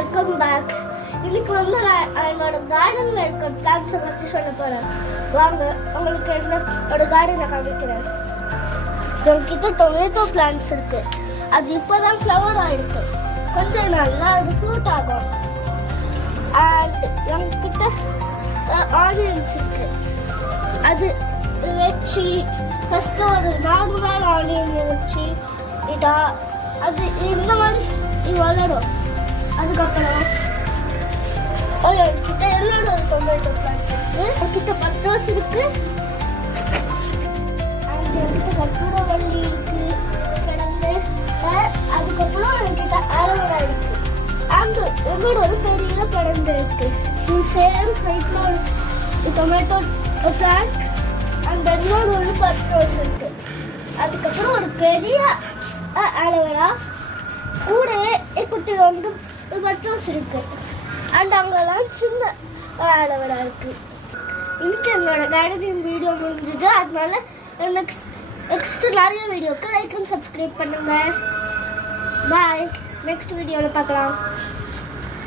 Welcome back. இன்னைக்கு வந்து நான் என்னோட கார்டனில் இருக்க பிளான்ஸை பற்றி சொல்ல போகிறேன். வாங்க உங்களுக்கு என்னோட கார்டனை காமிக்கிறேன். என்கிட்ட டொமேட்டோ பிளான்ஸ் இருக்கு. அது இப்போ தான் ஃப்ளவர் ஆகிருக்கு. கொஞ்சம் நல்லா அது ஃப்ரூட் ஆகும். அண்ட் என்கிட்ட ஆனியன்ஸ் இருக்கு. அது வச்சு ஃபஸ்ட்டு ஒரு 4 நாள் ஆனியன் வச்சு இதா அது இந்த மாதிரி வளரும். அதுக்கப்புறம் என்கிட்ட என்னோட ஒரு டொமேட்டோ பிளான்ட் இருக்கு. என்கிட்ட பத்தோஸ் இருக்கு. அண்ட் என்கிட்ட கற்பூரவள்ளி இருக்கு கிடந்து. அதுக்கப்புறம் என்கிட்ட ஆலோவேரா இருக்கு. அண்ட் என்னோட ஒரு பெரிய கிடந்து இருக்கு. சேம் ஹைட்ல ஒரு டொமேட்டோ பிளான்ட் அண்ட் என்னோட ஒரு பத்தோஸ் இருக்கு. அதுக்கப்புறம் ஒரு பெரிய ஆலோவேரா கூட குட்டி வந்து பட்டோஸ் இருக்கு. அண்ட் அங்கெல்லாம் சின்ன ஆலோவேரா இருக்கு. இன்னைக்கு என்னோட கார்டனிங் வீடியோ முடிஞ்சுது. அதனால நெக்ஸ்ட் நிறைய வீடியோக்கு லைக் அண்ட் சப்ஸ்கிரைப் பண்ணுங்க. பாய். நெக்ஸ்ட் வீடியோவில் பார்க்கலாம்.